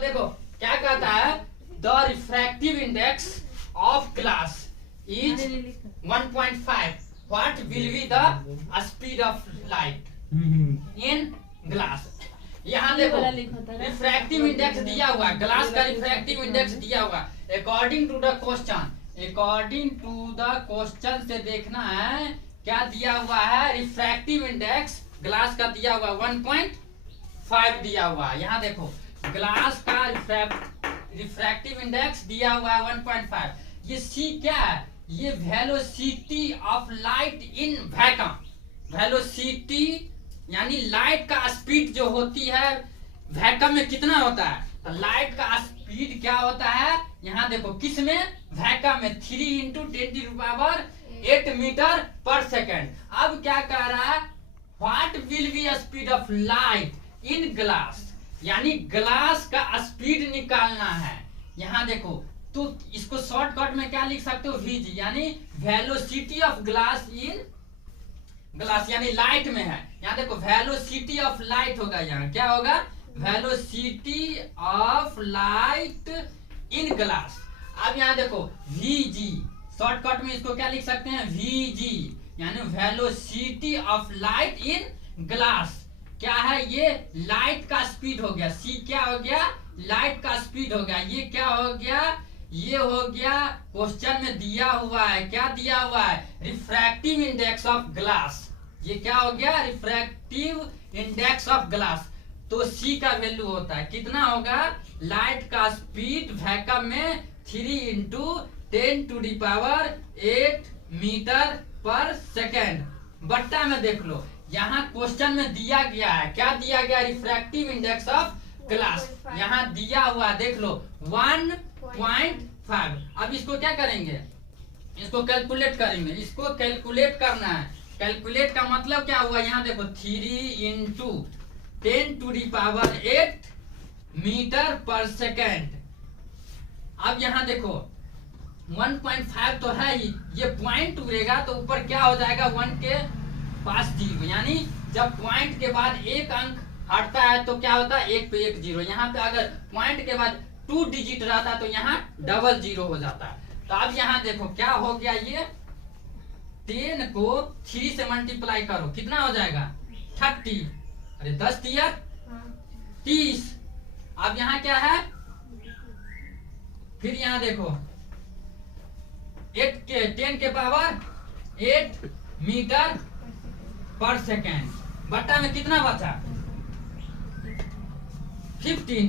देखो क्या कहता है, the refractive index of glass is 1.5, what will be the speed of light in glass. यहाँ देखो रिफ्रैक्टिव इंडेक्स दिया हुआ, ग्लास का रिफ्रैक्टिव इंडेक्स दिया हुआ according to the question. According to the question से देखना है क्या दिया हुआ है, रिफ्रैक्टिव इंडेक्स ग्लास का दिया हुआ 1.5 दिया हुआ है। यहाँ देखो ग्लास का रिफ्रैक्टिव इंडेक्स दिया हुआ है 1.5। ये सी क्या है, ये velocity of light in vacuum. Velocity यानी लाइट का स्पीड जो होती है वैक्यूम में कितना होता है, तो लाइट का स्पीड क्या होता है, यहाँ देखो किस में, वैक्यूम में 3 × 10⁸ मीटर पर सेकेंड। अब क्या कह रहा है, what will be speed of light in glass, यानी ग्लास का स्पीड निकालना है। यहाँ देखो तो इसको शॉर्टकट में क्या लिख सकते हो, वीजी, यानी velocity of glass in glass, यानी लाइट में है। यहाँ देखो वेलोसिटी ऑफ लाइट होगा, यहाँ क्या होगा, velocity of light in glass. अब यहाँ देखो वीजी, शॉर्टकट में इसको क्या लिख सकते हैं, वीजी, यानी velocity of light in glass. क्या है, ये लाइट का स्पीड हो गया, सी क्या हो गया, लाइट का स्पीड हो गया। ये क्या हो गया, ये हो गया क्वेश्चन में दिया हुआ है, क्या दिया हुआ है, रिफ्रैक्टिव इंडेक्स ऑफ ग्लास। ये क्या हो गया, रिफ्रैक्टिव इंडेक्स ऑफ ग्लास। तो सी का वैल्यू होता है कितना होगा, लाइट का स्पीड वैक्यूम में 3 × 10⁸ मीटर पर सेकेंड। बट्टा में देख लो, यहाँ क्वेश्चन में दिया गया है, क्या दिया गया, रिफ्रैक्टिव इंडेक्स ऑफ ग्लास यहाँ दिया हुआ, देख लो 1.5। अब इसको क्या करेंगे, इसको कैलकुलेट करेंगे, इसको कैलकुलेट करना है। कैलकुलेट का मतलब क्या हुआ, यहाँ देखो 3 × 10⁸ मीटर पर सेकेंड। अब यहाँ देखो 1.5 तो है ही, ये पॉइंट उड़ेगा तो ऊपर क्या हो जाएगा, 1 के पास 0, यानी जब पॉइंट के बाद एक अंक हटता है तो क्या होता है, 1 पे 1 0। यहाँ पे अगर पॉइंट के बाद 2 डिजिट रहता तो यहाँ डबल 0 हो जाता है। तो अब यहाँ देखो क्या हो गया, ये 10 को 3 से मल्टीप्लाई करो, कितना हो जाएगा 30, अरे 10 × 30। अब यहाँ क्या है, फिर यहाँ देखो 10 के पावर 8 मीटर पर सेकेंड, बट्टा में कितना बचा 15।